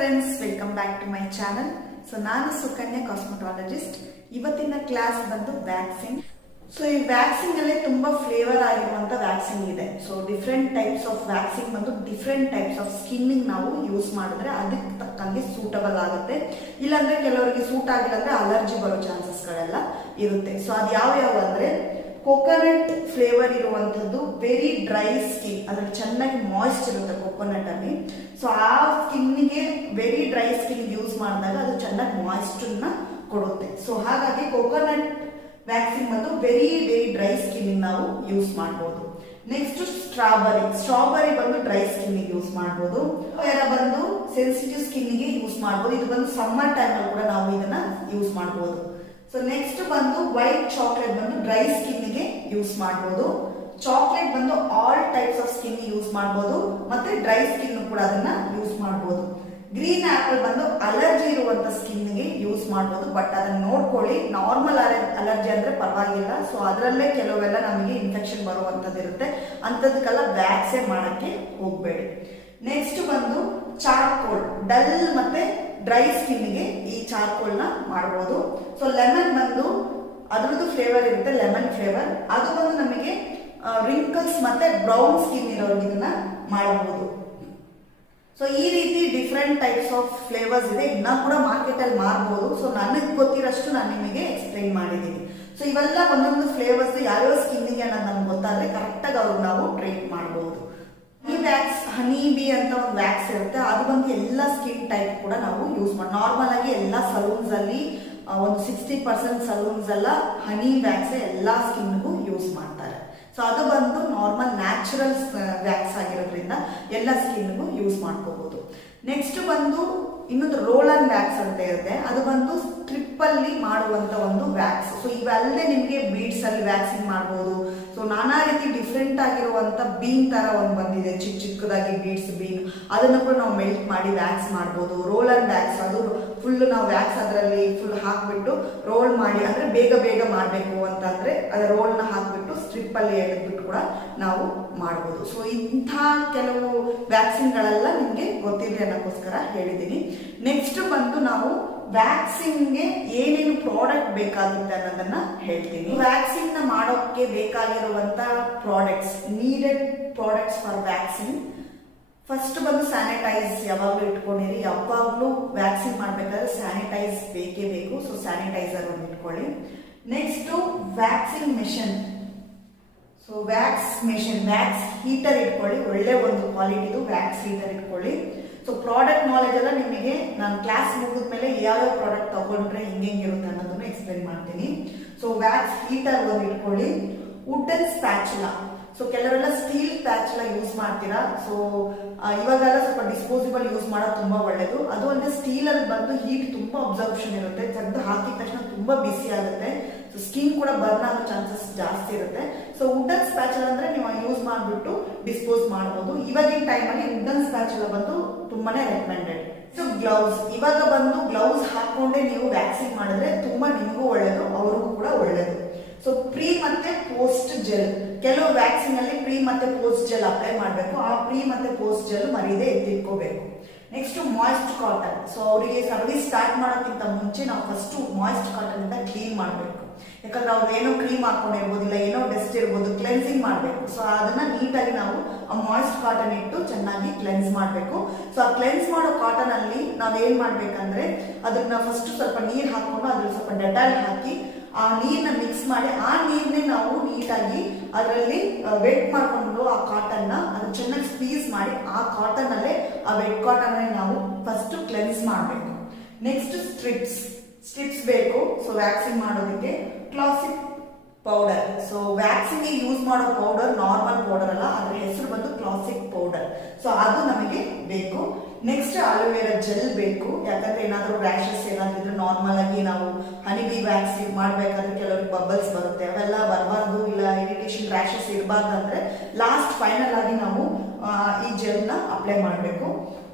Friends, welcome back to my channel. So ನಾನು Sukanya cosmetologist. ಇವತ್ತಿನ class ಬಂದು ವ್ಯಾಕ್ಸಿನ್. ಸೊ ಈ ವ್ಯಾಕ್ಸಿನ್ ಅಲ್ಲಿ ತುಂಬಾ ಫ್ಲೇವರ್ ಆಗಿರುವಂತ ವ್ಯಾಕ್ಸಿನ್ ಇದೆ. So different types of waxing ಬಂದು ಡಿಫ್ರೆಂಟ್ ಟೈಪ್ಸ್ ಆಫ್ ಸ್ಕಿನ್ನಿಂಗ್ ನಾವು ಯೂಸ್ ಮಾಡಿದ್ರೆ ಅದಕ್ಕೆ ತಕ್ಕಂಗೆ ಸೂಟಬಲ್ ಆಗುತ್ತೆ. ಇಲ್ಲಾಂದ್ರೆ ಕೆಲವರಿಗೆ ಸೂಟ್ ಆಗಿಲ್ಲ ಅಂದ್ರೆ ಅಲರ್ಜಿ ಬರೋ ಚಾನ್ಸಸ್ ಗಳೆಲ್ಲ ಇರುತ್ತೆ. ಸೊ ಅದು ಯಾವ ಅಂದ್ರೆ ಕೊಕೊನಟ್ ಫ್ಲೇವರ್ ಇರುವಂತದ್ದು, ವೆರಿ ಡ್ರೈ ಸ್ಕಿನ್, ಅದ್ರಲ್ಲಿ ಚೆನ್ನಾಗಿ ಮಾಯ್ಸ್ಟ್ ಇರುತ್ತೆ ಕೊಕೊನಟ್ ಅಲ್ಲಿ. ಸೊ ಆ ಸ್ಕಿನ್ಗೆ ವೆರಿ ಡ್ರೈ ಸ್ಕಿನ್ ಯೂಸ್ ಮಾಡಿದಾಗ ಅದು ಚೆನ್ನಾಗಿ ಮಾಯ್ಸ್ಟರ್ನ ಕೊಡುತ್ತೆ. ಸೊ ಹಾಗಾಗಿ ಕೊಕೊನಟ್ ವ್ಯಾಕ್ಸಿನ್ ಬಂದು ವೆರಿ ಡ್ರೈ ಸ್ಕಿನ್ ನಾವು ಯೂಸ್ ಮಾಡಬಹುದು. ನೆಕ್ಸ್ಟ್ ಸ್ಟ್ರಾಬೆರಿ ಬಂದು ಡ್ರೈ ಸ್ಕಿನ್ ಯೂಸ್ ಮಾಡಬಹುದು. ಬಂದು ಸೆನ್ಸಿಟಿವ್ ಸ್ಕಿನ್ ಗೆ ಯೂಸ್ ಮಾಡಬಹುದು. ಇದು ಬಂದು ಸಮ್ಮರ್ ಟೈಮ್ ಅಲ್ಲಿ ಕೂಡ ನಾವು ಇದನ್ನ ಯೂಸ್ ಮಾಡಬಹುದು. ಸೊ ನೆಕ್ಸ್ಟ್ ಬಂದು ವೈಟ್ ಚಾಕ್ಲೇಟ್ ಬಂದು ಡ್ರೈ ಸ್ಕಿನ್ ಗೆ ಯೂಸ್ ಮಾಡಬಹುದು. ಚಾಕ್ಲೇಟ್ ಬಂದು all types of skin use ಮಾಡಬಹುದು, ಮತ್ತೆ ಡ್ರೈ ಸ್ಕಿನ್ ಕೂಡ ಅದನ್ನ ಯೂಸ್ ಮಾಡಬಹುದು. ಗ್ರೀನ್ ಆಪಲ್ ಬಂದು ಅಲರ್ಜಿ ಇರುವಂತ ಸ್ಕಿನ್ ಗೆ ಯೂಸ್ ಮಾಡಬಹುದು. ಬಟ್ ಅದನ್ನ ನೋಡ್ಕೊಳ್ಳಿ, ನಾರ್ಮಲ್ ಅಲರ್ಜಿ ಅಂದ್ರೆ ಪರವಾಗಿಲ್ಲ. ಸೊ ಅದರಲ್ಲೇ ಕೆಲವೆಲ್ಲ ನಮಗೆ ಇನ್ಫೆಕ್ಷನ್ ಬರುವಂತದ್ದು ಇರುತ್ತೆ, ಅಂತದಕ್ಕೆಲ್ಲ ವ್ಯಾಕ್ಸೇ ಮಾಡಕ್ಕೆ ಹೋಗ್ಬೇಡಿ. ನೆಕ್ಸ್ಟ್ ಬಂದು ಚಾರ್ಕೋಲ್, ಡಲ್ ಮತ್ತೆ ಡ್ರೈ ಸ್ಕಿನ್ ಗೆ ಈ ಚಾರ್ಕೋಲ್ ನ ಮಾಡಬಹುದು. ಸೊ ಲೆಮನ್ ಬಂದು ಅದ್ರದ್ದು ಫ್ಲೇವರ್ ಇರುತ್ತೆ, ಲೆಮನ್ ಫ್ಲೇವರ್. ಅದು ಬಂದು ನಮಗೆ ರಿಂಕಲ್ಸ್ ಮತ್ತೆ ಬ್ರೌನ್ ಸ್ಕಿನ್ ಇರೋರಿಗೆ ಇದನ್ನ ಮಾಡಬಹುದು. ಸೊ ಈ ರೀತಿ ಡಿಫ್ರೆಂಟ್ ಟೈಪ್ಸ್ ಆಫ್ ಫ್ಲೇವರ್ಸ್ ಇದೆ. ಇನ್ನ ಕೂಡ ಮಾರ್ಕೆಟ್ ಅಲ್ಲಿ ಮಾರಬಹುದು. ಸೊ ನನಗೆ ಗೊತ್ತಿರೋಷ್ಟು ನಾನು ನಿಮಗೆ ಎಕ್ಸ್ಪ್ಲೈನ್ ಮಾಡಿದ್ದೀನಿ. ಸೊ ಇವೆಲ್ಲ ಒಂದೊಂದು ಫ್ಲೇವರ್ಸ್ ಯಾವ್ಯಾವ ಸ್ಕಿನ್ಗೆ ಅನ್ನೋದು ನಮ್ಗೆ ಗೊತ್ತಾದ್ರೆ ಕರೆಕ್ಟ್ ಆಗಿ ಅವ್ರಿಗೆ ನಾವು ಟ್ರೀಟ್ ಮಾಡಬಹುದು. ಈ ವ್ಯಾಕ್ಸ್ ಹನಿ ಬಿ ಅಂತ ಒಂದು ವ್ಯಾಕ್ಸ್ ಇರುತ್ತೆ, ಅದು ಬಂದು ಎಲ್ಲ ಸ್ಕಿನ್ ಟೈಪ್ ಕೂಡ ನಾವು ಯೂಸ್ ಮಾಡಿ. ನಾರ್ಮಲ್ ಆಗಿ ಎಲ್ಲ ಸಲೂನ್ಸ್ ಅಲ್ಲಿ ಒಂದು 60% ಸಲೂನ್ಸ್ ಎಲ್ಲ ಹನಿ ವ್ಯಾಕ್ಸ್ ಎಲ್ಲಾ ಸ್ಕಿನ್ಗೂ ಯೂಸ್ ಮಾಡ್ತಾರೆ. ಸೊ ಅದು ಬಂದು ನಾರ್ಮಲ್ ನ್ಯಾಚುರಲ್ ವ್ಯಾಕ್ಸ್ ಆಗಿರೋದ್ರಿಂದ ಎಲ್ಲ ಸ್ಕಿನ್ಗೂ ಯೂಸ್ ಮಾಡ್ಕೋಬಹುದು. ನೆಕ್ಸ್ಟ್ ಬಂದು ಇನ್ನೊಂದು ರೋಲ್ ಅಂಡ್ ವ್ಯಾಕ್ಸ್ ಅಂತ ಇರುತ್ತೆ, ಅದು ಬಂದು ಸ್ಟ್ರಿಪ್ ಅಲ್ಲಿ ಮಾಡುವಂತ ಒಂದು ವ್ಯಾಕ್ಸ್. ಸೊ ಇವೆಲ್ಲೇ ನಿಮಗೆ ಬೀಡ್ಸ್ ಅಲ್ಲಿ ವ್ಯಾಕ್ಸಿಂಗ್ ಮಾಡಬಹುದು. ಸೊ ನಾನಾ ರೀತಿ ಡಿಫ್ರೆಂಟ್ ಆಗಿರುವಂತ ಬೀನ್ ತರ ಒಂದು ಬಂದಿದೆ, ಚಿಕ್ಕದಾಗಿ ಬೀಡ್ಸ್ ಬೀನ್, ಅದನ್ನು ಕೂಡ ನಾವು ಮೆಲ್ಟ್ ಮಾಡಿ ವ್ಯಾಕ್ಸ್ ಮಾಡಬಹುದು. ರೋಲ್ ಅಂಡ್ ವ್ಯಾಕ್ಸ್, ಅದು ಫುಲ್ ನಾವು ವ್ಯಾಕ್ಸ್ ಅದರಲ್ಲಿ ಫುಲ್ ಹಾಕ್ಬಿಟ್ಟು ರೋಲ್ ಮಾಡಿ, ಅಂದ್ರೆ ಬೇಗ ಮಾಡಬೇಕು ಅಂತಂದ್ರೆ ಅದ್ರ ರೋಲ್ ನ ಹಾಕ್ಬಿಟ್ಟು ಸ್ಟ್ರಿಪ್ ಅಲ್ಲಿ ಎಳೆದ್ಬಿಟ್ಟು ಕೂಡ ನಾವು ಮಾಡಬಹುದು. ಸೊ ಇಂಥ ಕೆಲವು ವ್ಯಾಕ್ಸಿನ್ ಗಳೆಲ್ಲ ನಿಮ್ಗೆ ಗೊತ್ತಿದೆ ಅನ್ನೋಕ್ಕೋಸ್ಕರ ಹೇಳಿದ್ದೀನಿ. ನೆಕ್ಸ್ಟ್ ಬಂದು ನಾವು ವ್ಯಾಕ್ಸಿನ್ ಗೆ ಏನೇನು ಪ್ರಾಡಕ್ಟ್ ಬೇಕಾಗುತ್ತೆ ಅನ್ನೋದನ್ನ ಹೇಳ್ತೀನಿ. ವ್ಯಾಕ್ಸಿನ್ ನ ಮಾಡೋಕೆ ಬೇಕಾಗಿರುವಂತ products, needed products for vaccine. First ಬಂದು ಸ್ಯಾನಿಟೈಸ್ ಯಾವಾಗಲೂ ಇಟ್ಕೊಂಡಿರಿ. ಯಾವಾಗಲೂ ವ್ಯಾಕ್ಸಿನ್ ಮಾಡ್ಬೇಕಾದ್ರೆ ಸ್ಯಾನಿಟೈಸ್ ಬೇಕೇ ಬೇಕು. ಸೊ ಸ್ಯಾನಿಟೈಸರ್ ಒಂದು ಇಟ್ಕೊಳ್ಳಿ. Next vaccine machine. So wax heater ಇಟ್ಕೊಳ್ಳಿ, ಒಳ್ಳೆ ಒಂದು ಕ್ವಾಲಿಟಿದು ವ್ಯಾಕ್ಸ್ ಹೀಟರ್ ಇಟ್ಕೊಳ್ಳಿ. ಸೊ ಪ್ರಾಡಕ್ಟ್ ನಾಲೆಜ್ ಎಲ್ಲ ನಿಮಗೆ ನಾನು ಕ್ಲಾಸ್ ಮುಗಿದ್ಮೇಲೆ ಯಾವ್ಯಾವ ಪ್ರಾಡಕ್ಟ್ ತಗೊಂಡ್ರೆ ಹಿಂಗಿರುತ್ತೆ ಅನ್ನೋದನ್ನ ಎಕ್ಸ್ಪ್ಲೇನ್ ಮಾಡ್ತೀನಿ. ಸೊ ವ್ಯಾಕ್ಸ್ ಹೀಟರ್ ಒಂದು ಇಟ್ಕೊಳ್ಳಿ. Wooden spatula. ಸೊ ಕೆಲವರೆಲ್ಲ ಸ್ಟೀಲ್ ಸ್ಪ್ಯಾಚುಲಾ ಯೂಸ್ ಮಾಡ್ತೀರಾ. ಸೊ ಇವಾಗೆಲ್ಲ ಸ್ವಲ್ಪ ಡಿಸ್ಪೋಸಿಬಲ್ ಯೂಸ್ ಮಾಡೋದು ತುಂಬಾ ಒಳ್ಳೇದು. ಅದು ಅಲ್ಲದೆ ಸ್ಟೀಲ್ ಅಲ್ಲಿ ಬಂದು ಹೀಟ್ ತುಂಬಾ ಅಬ್ಸರ್ಪ್ಷನ್ ಇರುತ್ತೆ, ತೆಗೆದು ಹಾಕಿದ ತಕ್ಷಣ ತುಂಬಾ ಬಿಸಿ ಆಗುತ್ತೆ. ಸೊ ಸ್ಕಿನ್ ಕೂಡ ಬರ್ನ್ ಆಗೋ ಚಾನ್ಸಸ್ ಜಾಸ್ತಿ ಇರುತ್ತೆ. ಸೊ ವುಡನ್ ಸ್ಪ್ಯಾಚುಲಾ ಅಂದ್ರೆ ನೀವು ಯೂಸ್ ಮಾಡಿಬಿಟ್ಟು ಡಿಸ್ಪೋಸ್ ಮಾಡಬಹುದು. ಇವಾಗಿನ ಟೈಮಲ್ಲಿ ವುಡನ್ ಸ್ಪ್ಯಾಚುಲಾ ಬಂದು ತುಂಬಾನೇ ರೆಕಮೆಂಡೆಡ್. ಸೊ ಗ್ಲೌಸ್, ಇವಾಗ ಬಂದು ಗ್ಲೌಸ್ ಹಾಕೊಂಡೆ ನೀವು ವ್ಯಾಕ್ಸಿನ್ ಮಾಡಿದ್ರೆ ತುಂಬಾ ನಿಮಗೂ ಒಳ್ಳೇದು, ಅವ್ರಿಗೂ ಕೂಡ ಒಳ್ಳೇದು. ಸೊ ಪ್ರೀ ಮತ್ತೆ ಪೋಸ್ಟ್ ಜೆಲ್, ಕೆಲವು ವ್ಯಾಕ್ಸಿನ್ ಅಲ್ಲಿ ಪ್ರೀ ಮತ್ತೆ ಪೋಸ್ಟ್ ಜೆಲ್ ಅಪ್ಲೈ ಮಾಡಬೇಕು. ಆ ಪ್ರೀ ಮತ್ತೆ ಪೋಸ್ಟ್ ಜೆಲ್ ಮರೀದೆ ಎತ್ತಿಟ್ಕೋಬೇಕು. Next moist cotton. ಸೊ ಅವರಿಗೆ ಸರ್ವಿಸ್ ಸ್ಟಾರ್ಟ್ ಮಾಡೋಕ್ಕಿಂತ ಮುಂಚೆ ನಾವು ಫಸ್ಟ್ ಮಾಯ್ಸ್ಟ್ ಕಾಟನ್ ಇಂದ ಕ್ಲೀನ್ ಮಾಡಬೇಕು. ಯಾಕಂದ್ರೆ ಅವ್ರು ಏನೋ ಕ್ರೀಮ್ ಹಾಕೊಂಡಿರ್ಬೋದಿಲ್ಲ, ಏನೋ ಡಸ್ಟ್ ಇರ್ಬೋದು, ಕ್ಲೆನ್ಸಿಂಗ್ ಮಾಡಬೇಕು. ಸೊ ಅದನ್ನ ನೀಟಾಗಿ ನಾವು ಆ ಮಾಯ್ಸ್ಟ್ ಕಾಟನ್ ಇಟ್ಟು ಚೆನ್ನಾಗಿ ಕ್ಲೆನ್ಸ್ ಮಾಡಬೇಕು. ಸೊ ಆ ಕ್ಲೆನ್ಸ್ ಮಾಡೋ ಕಾಟನ್ ಅಲ್ಲಿ ನಾವ್ ಏನ್ ಮಾಡ್ಬೇಕಂದ್ರೆ ಅದನ್ನ ಫಸ್ಟ್ ಸ್ವಲ್ಪ ನೀರ್ ಹಾಕೊಂಡು ಅದ್ರಲ್ಲಿ ಸ್ವಲ್ಪ ಡೆಟಾಲ್ ಹಾಕಿ ಆ ನೀರ್ನ ಮಿಕ್ಸ್ ಮಾಡಿ ಆ ನೀರ್ನೇ ನಾವು ನೀಟಾಗಿ ಅದರಲ್ಲಿ ವೆಟ್ ಮಾಡ್ಕೊಂಡು ಆ ಕಾಟನ್ ನ ಅದನ್ನ ಚೆನ್ನಾಗಿ ಸ್ಕ್ವೀಸ್ ಮಾಡಿ ಆ ಕಾಟನ್ ಅಲ್ಲೇ ಆ ವೆಟ್ ಕಾಟನ್ ನಾವು ಫಸ್ಟ್ ಕ್ಲೆನ್ಸ್ ಮಾಡಬೇಕು. ನೆಕ್ಸ್ಟ್ ಸ್ಟ್ರಿಪ್ಸ್ ಬೇಕು. ಸೊ ವ್ಯಾಕ್ಸಿನ್ ಮಾಡೋದಕ್ಕೆ classic powder. So vaccine use ಮಾಡೋ ಪೌಡರ್ ನಾರ್ಮಲ್ ಪೌಡರ್ ಅಲ್ಲ, ಅದ್ರ ಹೆಸರು ಬಂದು ಕ್ಲಾಸಿಕ್ ಪೌಡರ್. ಸೊ ಅದು ನಮಗೆ ಬೇಕು. ನೆಕ್ಸ್ಟ್ ಅಲೋವೆರಾ ಜೆಲ್ ಬೇಕು. ಯಾಕಂದ್ರೆ ಏನಾದರೂ ರ್ಯಾಷಸ್ ಏನಾದ್ರು ನಾರ್ಮಲ್ ಆಗಿ ನಾವು ಹನಿಬಿ ವ್ಯಾಕ್ಸಿನ್ ಮಾಡ್ಬೇಕಾದ್ರೆ ಕೆಲವ್ರಿಗೆ ಬಬಲ್ಸ್ ಬರುತ್ತೆ, ಅವೆಲ್ಲ ಬರಬಾರ್ದು, ಇಲ್ಲ ಇರಿಟೇಷನ್ ರ್ಯಾಷಸ್ ಇರಬಾರ್ದು ಅಂದ್ರೆ ಲಾಸ್ಟ್ ಫೈನಲ್ ಆಗಿ ನಾವು ಈ ಜೆಲ್ ನ ಅಪ್ಲೈ ಮಾಡಬೇಕು.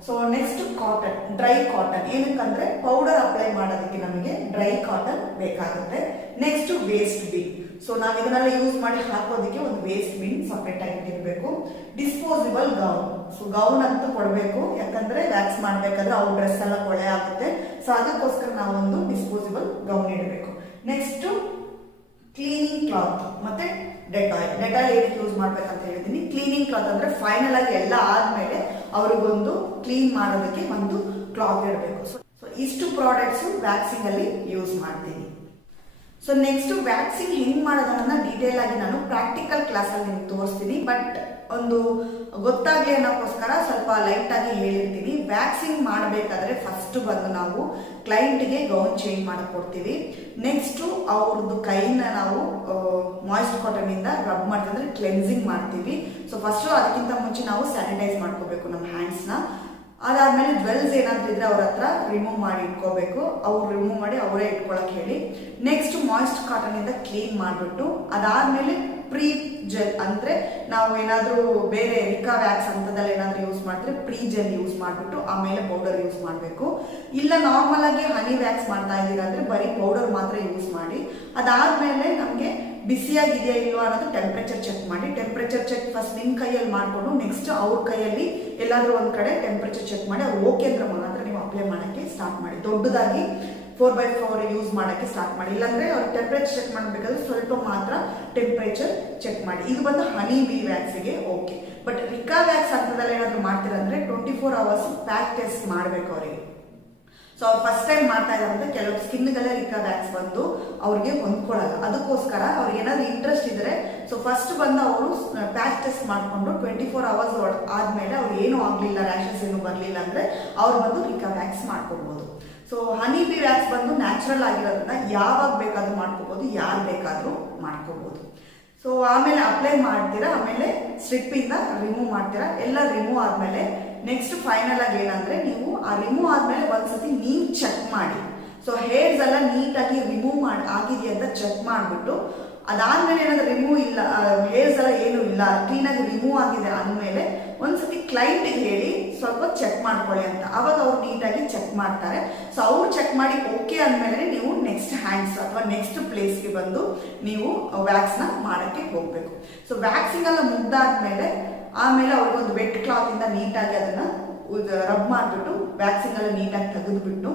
So next cotton, dry cotton. ಏನಕ್ಕಂದ್ರೆ ಪೌಡರ್ ಅಪ್ಲೈ ಮಾಡೋದಕ್ಕೆ ನಮಗೆ ಡ್ರೈ ಕಾಟನ್ ಬೇಕಾಗುತ್ತೆ. Next waste bead. ಸೊ ನಾವು ಇದನ್ನೆಲ್ಲ ಯೂಸ್ ಮಾಡಿ ಹಾಕೋದಕ್ಕೆ ಒಂದು ವೇಸ್ಟ್ ಬಿನ್ ಸಪರೇಟ್ ಆಗಿ ಇರಬೇಕು. ಡಿಸ್ಪೋಸಿಬಲ್ ಗೌನ್, ಸೊ ಗೌನ್ ಅಂತೂ ಕೊಡಬೇಕು, ಯಾಕಂದ್ರೆ ವ್ಯಾಕ್ಸ್ ಮಾಡ್ಬೇಕಾದ್ರೆ ಅವ್ರ ಡ್ರೆಸ್ ಎಲ್ಲ ಕೊಳೆ ಆಗುತ್ತೆ. ಸೊ ಅದಕ್ಕೋಸ್ಕರ ನಾವು ಒಂದು ಡಿಸ್ಪೋಸಿಬಲ್ ಗೌನ್ ಇಡಬೇಕು. ನೆಕ್ಸ್ಟ್ ಕ್ಲೀನಿಂಗ್ ಕ್ಲಾತ್ ಮತ್ತೆ ಡೆಟಾಲ್ ಏನಕ್ಕೆ ಯೂಸ್ ಮಾಡ್ಬೇಕಂತ ಹೇಳಿದೀನಿ. ಕ್ಲೀನಿಂಗ್ ಕ್ಲಾತ್ ಅಂದ್ರೆ ಫೈನಲ್ ಆಗಿ ಎಲ್ಲ ಆದ್ಮೇಲೆ ಅವ್ರಿಗೊಂದು ಕ್ಲೀನ್ ಮಾಡೋದಕ್ಕೆ ಒಂದು ಕ್ಲಾತ್ ಇಡಬೇಕು. ಸೊ ಇಷ್ಟು ಪ್ರಾಡಕ್ಟ್ಸ್ ವ್ಯಾಕ್ಸಿಂಗ್ ಅಲ್ಲಿ ಯೂಸ್ ಮಾಡ್ತೀನಿ. ಸೊ ನೆಕ್ಸ್ಟ್ ವ್ಯಾಕ್ಸಿಂಗ್ ಹೆಂಗ್ ಮಾಡೋದನ್ನ ಡೀಟೇಲ್ ಆಗಿ ನಾನು ಪ್ರಾಕ್ಟಿಕಲ್ ಕ್ಲಾಸ್ ಅಲ್ಲಿ ನಿಮ್ಗೆ ತೋರಿಸ್ತೀನಿ. ಬಟ್ ಒಂದು ಗೊತ್ತಾಗ್ಲಿ ಅನ್ನೋಕ್ಕೋಸ್ಕರ ಸ್ವಲ್ಪ ಲೈಟ್ ಆಗಿ ಹೇಳಿರ್ತೀನಿ. ವ್ಯಾಕ್ಸಿಂಗ್ ಮಾಡಬೇಕಾದ್ರೆ ಫಸ್ಟ್ ಬಂದು ನಾವು ಕ್ಲೈಂಟ್ಗೆ ಗೌನ್ ಚೇಂಜ್ ಮಾಡಕ್ ಕೊಡ್ತೀವಿ. ನೆಕ್ಸ್ಟ್ ಅವ್ರದ್ದು ಕೈನ ನಾವು ಮಾಯ್ಸ್ಟ್ ಕಾಟನ್ ಇಂದ ರಬ್ ಮಾಡ್ತೀವಿ, ಅಂದ್ರೆ ಕ್ಲೆನ್ಸಿಂಗ್ ಮಾಡ್ತೀವಿ. ಸೊ ಫಸ್ಟ್ ಅದಕ್ಕಿಂತ ಮುಂಚೆ ನಾವು ಸ್ಯಾನಿಟೈಸ್ ಮಾಡ್ಕೋಬೇಕು ನಮ್ಮ ಹ್ಯಾಂಡ್ಸ್ ನ. ಅದಾದ್ಮೇಲೆ ಜ್ವೆಲ್ಸ್ ಏನಾದ್ರೂ ಇದ್ರೆ ಅವ್ರ ಹತ್ರ ರಿಮೂವ್ ಮಾಡಿ ಇಟ್ಕೋಬೇಕು. ಅವ್ರು ರಿಮೂವ್ ಮಾಡಿ ಅವರೇ ಇಟ್ಕೊಳಕ್ ಹೇಳಿ. ನೆಕ್ಸ್ಟ್ ಮಾಯ್ಸ್ಟ್ ಕಾಟನ್ ಇಂದ ಕ್ಲೀನ್ ಮಾಡ್ಬಿಟ್ಟು ಅದಾದ್ಮೇಲೆ ಪ್ರೀ ಜೆಲ್, ಅಂದ್ರೆ ನಾವು ಏನಾದ್ರೂ ಬೇರೆ ರಿಕಾ ವ್ಯಾಕ್ಸ್ ಅಂತದಲ್ಲಿ ಏನಾದ್ರೂ ಯೂಸ್ ಮಾಡಿದ್ರೆ ಪ್ರೀ ಜೆಲ್ ಯೂಸ್ ಮಾಡ್ಬಿಟ್ಟು ಆಮೇಲೆ ಪೌಡರ್ ಯೂಸ್ ಮಾಡಬೇಕು. ಇಲ್ಲ ನಾರ್ಮಲ್ ಆಗಿ ಹನಿ ವ್ಯಾಕ್ಸ್ ಮಾಡ್ತಾ ಇದ್ದೀರಾ ಅಂದ್ರೆ ಬರೀ ಪೌಡರ್ ಮಾತ್ರ ಯೂಸ್ ಮಾಡಿ. ಅದಾದ್ಮೇಲೆ ನಮ್ಗೆ ಬಿಸಿಯಾಗಿದೆಯಾ ಇಲ್ವಾ ಅನ್ನೋದು ಟೆಂಪ್ರೇಚರ್ ಚೆಕ್ ಮಾಡಿ. ಟೆಂಪ್ರೇಚರ್ ಚೆಕ್ ಫಸ್ಟ್ ನಿಮ್ ಕೈಯಲ್ಲಿ ಮಾಡ್ಕೊಂಡು ನೆಕ್ಸ್ಟ್ ಅವ್ರ ಕೈಯಲ್ಲಿ ಎಲ್ಲಾದ್ರೂ ಒಂದ್ ಕಡೆ ಟೆಂಪ್ರೇಚರ್ ಚೆಕ್ ಮಾಡಿ ಅವ್ರು ಓಕೆ ಅಂದ್ರೆ ಮಾತ್ರ ನೀವು ಅಪ್ಲೈ ಮಾಡಕ್ಕೆ ಸ್ಟಾರ್ಟ್ ಮಾಡಿ. ದೊಡ್ಡದಾಗಿ 4x4 ಯೂಸ್ ಮಾಡಕ್ಕೆ ಸ್ಟಾರ್ಟ್ ಮಾಡಿ. ಇಲ್ಲಾಂದ್ರೆ ಅವ್ರು ಟೆಂಪ್ರೇಚರ್ ಚೆಕ್ ಮಾಡಬೇಕಾದ್ರೆ ಸ್ವಲ್ಪ ಮಾತ್ರ ಟೆಂಪ್ರೇಚರ್ ಚೆಕ್ ಮಾಡಿ. ಇದು ಬಂದು ಹನಿ ಬಿ ವ್ಯಾಕ್ಸ್ಗೆ ಓಕೆ. ಬಟ್ ರಿಕಾ ವ್ಯಾಕ್ಸ್ ಅಂತದಲ್ಲಿ ಏನಾದ್ರು ಮಾಡ್ತೀರಂದ್ರೆ 24 hours ಪ್ಯಾಕ್ ಟೆಸ್ಟ್ ಮಾಡ್ಬೇಕು ಅವರಿಗೆ. ಸೊ ಅವ್ರು ಫಸ್ಟ್ ಟೈಮ್ ಮಾಡ್ತಾ ಇದಾರಂದ್ರೆ ಕೆಲವು ಸ್ಕಿನ್ಗೆಲ್ಲ ರಿಕಾ ವ್ಯಾಕ್ಸ್ ಬಂದು ಅವ್ರಿಗೆ ಹೊಂದ್ಕೊಳ್ಳಲ್ಲ. ಅದಕ್ಕೋಸ್ಕರ ಅವ್ರಿಗೆ ಏನಾದ್ರು ಇಂಟ್ರೆಸ್ಟ್ ಇದ್ರೆ ಸೊ ಫಸ್ಟ್ ಬಂದು ಅವರು ಪ್ಯಾಚ್ ಟೆಸ್ಟ್ ಮಾಡ್ಕೊಂಡು 24 hours ಆದ್ಮೇಲೆ ಅವ್ರು ಏನೂ ಆಗ್ಲಿಲ್ಲ, ರ್ಯಾಷಸ್ ಏನು ಬರ್ಲಿಲ್ಲ ಅಂದ್ರೆ ಅವ್ರು ಬಂದು ರಿಕಾ ವ್ಯಾಕ್ಸ್ ಮಾಡ್ಕೊಬಹುದು. ಸೊ ಹನಿ ಬಿ ವ್ಯಾಕ್ಸ್ ಬಂದು ನ್ಯಾಚುರಲ್ ಆಗಿರೋದ್ರಿಂದ ಯಾವಾಗ ಬೇಕಾದ್ರೂ ಮಾಡ್ಕೋಬಹುದು, ಯಾರು ಬೇಕಾದ್ರೂ ಮಾಡ್ಕೋಬಹುದು. ಸೊ ಆಮೇಲೆ ಅಪ್ಲೈ ಮಾಡ್ತೀರಾ, ಆಮೇಲೆ ಸ್ಟ್ರಿಪ್ ಇಂದ ರಿಮೂವ್ ಮಾಡ್ತೀರಾ. ಎಲ್ಲ ರಿಮೂವ್ ಆದ್ಮೇಲೆ ನೆಕ್ಸ್ಟ್ ಫೈನಲ್ ಆಗಿ ಏನಂದ್ರೆ ನೀವು ಆ ರಿಮೂವ್ ಆದ್ಮೇಲೆ ಒಂದ್ಸತಿ ನೀವು ಚೆಕ್ ಮಾಡಿ. ಸೊ ಹೇರ್ಸ್ ಎಲ್ಲ ನೀಟಾಗಿ ರಿಮೂವ್ ಆಗಿದೆಯಾ ಅಂತ ಚೆಕ್ ಮಾಡ್ಬಿಟ್ಟು ಅದಾದ್ಮೇಲೆ ಏನಾದ್ರು ರಿಮೂವ್ ಇಲ್ಲ, ಹೇರ್ಸ್ ಎಲ್ಲ ಏನು ಇಲ್ಲ, ಕ್ಲೀನ್ ಆಗಿ ರಿಮೂವ್ ಆಗಿದೆ ಅಂದ್ಮೇಲೆ ಒಂದ್ಸತಿ ಕ್ಲೈಂಟ್ ಹೇಳಿ ಸ್ವಲ್ಪ ಚೆಕ್ ಮಾಡ್ಕೊಳ್ಳಿ ಅಂತ. ಅವಾಗ ಅವ್ರು ನೀಟಾಗಿ ಚೆಕ್ ಮಾಡ್ತಾರೆ. ಸೊ ಅವ್ರು ಚೆಕ್ ಮಾಡಿ ಓಕೆ ಅಂದ್ಮೇಲೆ ನೀವು ನೆಕ್ಸ್ಟ್ ಹ್ಯಾಂಡ್ಸ್ ಅಥವಾ ನೆಕ್ಸ್ಟ್ ಪ್ಲೇಸ್ಗೆ ಬಂದು ನೀವು ವ್ಯಾಕ್ಸ್ ನ ಮಾಡಕ್ಕೆ ಹೋಗ್ಬೇಕು. ಸೊ ವ್ಯಾಕ್ಸಿಂಗ್ ಎಲ್ಲ ಮುಗ್ದಾದ್ಮೇಲೆ ಆಮೇಲೆ ಅವ್ರಿಗೊಂದು ವೆಟ್ ಕ್ಲಾತ್ ಇಂದ ನೀಟಾಗಿ ಅದನ್ನ ರಬ್ ಮಾಡ್ಬಿಟ್ಟು ವ್ಯಾಕ್ಸಿಂಗ್ ಎಲ್ಲ ನೀಟಾಗಿ ತೆಗೆದ್ಬಿಟ್ಟು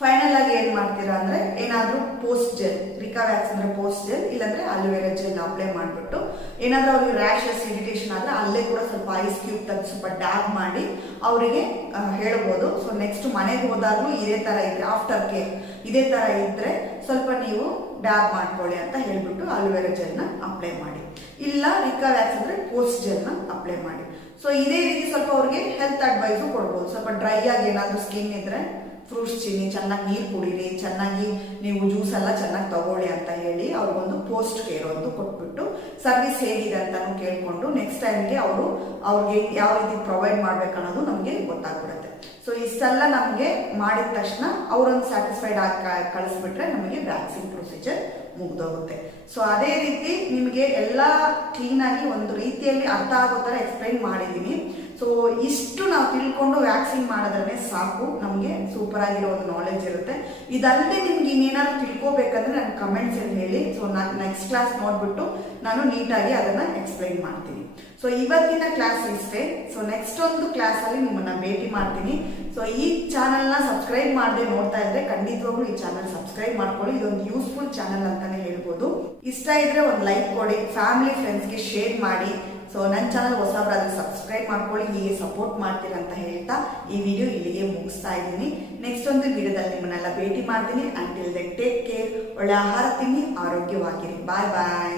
ಫೈನಲ್ ಆಗಿ ಏನ್ ಮಾಡ್ತೀರಾ ಅಂದ್ರೆ ಏನಾದ್ರೂ ಪೋಸ್ಟ್ ಜೆಲ್, ರಿಕಾ ವ್ಯಾಕ್ಸ್ ಅಂದ್ರೆ ಪೋಸ್ಟ್ ಜೆಲ್, ಇಲ್ಲಾಂದ್ರೆ ಅಲೋವೆರಾ ಜೆಲ್ ಅಪ್ಲೈ ಮಾಡ್ಬಿಟ್ಟು ಏನಾದ್ರೂ ಅವ್ರಿಗೆ ರ್ಯಾಷಸ್ ಇರಿಟೇಷನ್ ಆದ್ರೆ ಅಲ್ಲೇ ಕೂಡ ಸ್ವಲ್ಪ ಐಸ್ ಕ್ಯೂಬ್ ತೆಗೆದು ಸ್ವಲ್ಪ ಡ್ಯಾಬ್ ಮಾಡಿ ಅವರಿಗೆ ಹೇಳ್ಬೋದು. ಸೊ ನೆಕ್ಸ್ಟ್ ಮನೆಗೆ ಹೋದಾಗ್ಲೂ ಇದೇ ತರ ಇದ್ರೆ ಆಫ್ಟರ್ ಕೇರ್ ಇದೇ ತರ ಇದ್ರೆ ಸ್ವಲ್ಪ ನೀವು ಡ್ಯಾಬ್ ಮಾಡ್ಕೊಳ್ಳಿ ಅಂತ ಹೇಳ್ಬಿಟ್ಟು ಅಲೋವೆರಾ ಜೆಲ್ ನ ಅಪ್ಲೈ ಮಾಡಿ. ಇಲ್ಲ ರಿಕಾ ವ್ಯಾಕ್ಸ್ ಅಂದ್ರೆ ಪೋಸ್ಟ್ ಜೆಲ್ ನ ಅಪ್ಲೈ ಮಾಡಿ. ಸೊ ಇದೇ ರೀತಿ ಸ್ವಲ್ಪ ಅವ್ರಿಗೆ ಹೆಲ್ತ್ ಅಡ್ವೈಸು ಕೊಡ್ಬೋದು. ಸ್ವಲ್ಪ ಡ್ರೈ ಆಗಿ ಏನಾದ್ರೂ ಸ್ಕಿನ್ ಇದ್ರೆ ಫ್ರೂಟ್ಸ್ ತಿನ್ನಿ, ಚೆನ್ನಾಗಿ ನೀರು ಕುಡೀರಿ, ಚೆನ್ನಾಗಿ ನೀವು ಜ್ಯೂಸ್ ಎಲ್ಲ ಚೆನ್ನಾಗಿ ತಗೊಳ್ಳಿ ಅಂತ ಹೇಳಿ ಅವ್ರಿಗೊಂದು ಪೋಸ್ಟ್ ಕೇರ್ ಒಂದು ಕೊಟ್ಬಿಟ್ಟು ಸರ್ವಿಸ್ ಹೇಗಿದೆ ಅಂತಾನು ಕೇಳ್ಕೊಂಡು ನೆಕ್ಸ್ಟ್ ಟೈಮ್ಗೆ ಅವ್ರಿಗೆ ಯಾವ ರೀತಿ ಪ್ರೊವೈಡ್ ಮಾಡ್ಬೇಕನ್ನೋದು ನಮಗೆ ಗೊತ್ತಾಗ್ಬಿಡುತ್ತೆ. ಸೊ ಇಷ್ಟೆಲ್ಲ ನಮಗೆ ಮಾಡಿದ ತಕ್ಷಣ ಅವರೊಂದು ಸ್ಯಾಟಿಸ್ಫೈಡ್ ಆಗಿ ಕಳಿಸ್ಬಿಟ್ರೆ ನಮಗೆ ವ್ಯಾಕ್ಸಿನ್ ಪ್ರೊಸೀಜರ್ ಮುಗ್ದೋಗುತ್ತೆ. ಸೊ ಅದೇ ರೀತಿ ನಿಮಗೆ ಎಲ್ಲ ಕ್ಲೀನ್ ಆಗಿ ಒಂದು ರೀತಿಯಲ್ಲಿ ಅರ್ಥ ಆಗೋ ತರ ಎಕ್ಸ್ಪ್ಲೈನ್ ಮಾಡಿದ್ದೀನಿ. ಸೊ ಇಷ್ಟು ನಾವು ತಿಳ್ಕೊಂಡು ವ್ಯಾಕ್ಸಿನ್ ಮಾಡಿದ್ರೆ ಸಾಕು, ನಮಗೆ ಸೂಪರ್ ಆಗಿರೋ ಒಂದು ನಾಲೆಜ್ ಇರುತ್ತೆ. ಇದಲ್ಲದೆ ನಿಮ್ಗೆ ಇನ್ನೇನಾದ್ರು ತಿಳ್ಕೊಬೇಕಂದ್ರೆ ನಾನು ಕಮೆಂಟ್ಸ್ ಅಲ್ಲಿ ಹೇಳಿ. ಸೊ ನಾನು ನೆಕ್ಸ್ಟ್ ಕ್ಲಾಸ್ ನೋಡ್ಬಿಟ್ಟು ನಾನು ನೀಟಾಗಿ ಅದನ್ನ ಎಕ್ಸ್ಪ್ಲೈನ್ ಮಾಡ್ತೀನಿ. ಸೊ ಇವತ್ತಿನ ಕ್ಲಾಸ್ ಇಷ್ಟೇ. ಸೊ ನೆಕ್ಸ್ಟ್ ಒಂದು ಕ್ಲಾಸ್ ಅಲ್ಲಿ ನಿಮ್ಮನ್ನ ಭೇಟಿ ಮಾಡ್ತೀನಿ. ಸೊ ಈ ಚಾನೆಲ್ ನ ಸಬ್ಸ್ಕ್ರೈಬ್ ಮಾಡದೆ ನೋಡ್ತಾ ಇದ್ರೆ ಖಂಡಿತವಾಗ್ಲೂ ಈ ಚಾನೆಲ್ ಸಬ್ಸ್ಕ್ರೈಬ್ ಮಾಡ್ಕೊಳ್ಳಿ. ಇದೊಂದು ಯೂಸ್ಫುಲ್ ಚಾನೆಲ್ ಅಂತಾನೆ ಹೇಳ್ಬೋದು. ಇಷ್ಟ ಇದ್ರೆ ಒಂದು ಲೈಕ್ ಕೊಡಿ, ಫ್ಯಾಮಿಲಿ ಫ್ರೆಂಡ್ಸ್ಗೆ ಶೇರ್ ಮಾಡಿ. ಸೊ ನನ್ನ ಚಾನಲ್ ಹೊಸಬ್ರಾದ್ರೆ ಸಬ್ಸ್ಕ್ರೈಬ್ ಮಾಡ್ಕೊಳ್ಳಿ, ಹೀಗೆ ಸಪೋರ್ಟ್ ಮಾಡ್ತೀರಾ ಅಂತ ಹೇಳ್ತಾ ಈ ವಿಡಿಯೋ ಇಲ್ಲಿಗೆ ಮುಗಿಸ್ತಾ ಇದ್ದೀನಿ. ನೆಕ್ಸ್ಟ್ ಒಂದು ವಿಡಿಯೋದಲ್ಲಿ ನಿಮ್ಮನ್ನೆಲ್ಲ ಭೇಟಿ ಮಾಡ್ತೀನಿ. Until then take care. ಒಳ್ಳೆ ಆಹಾರ ತಿನ್ನಿ, ಆರೋಗ್ಯವಾಗಿರಿ. ಬಾಯ್ ಬಾಯ್.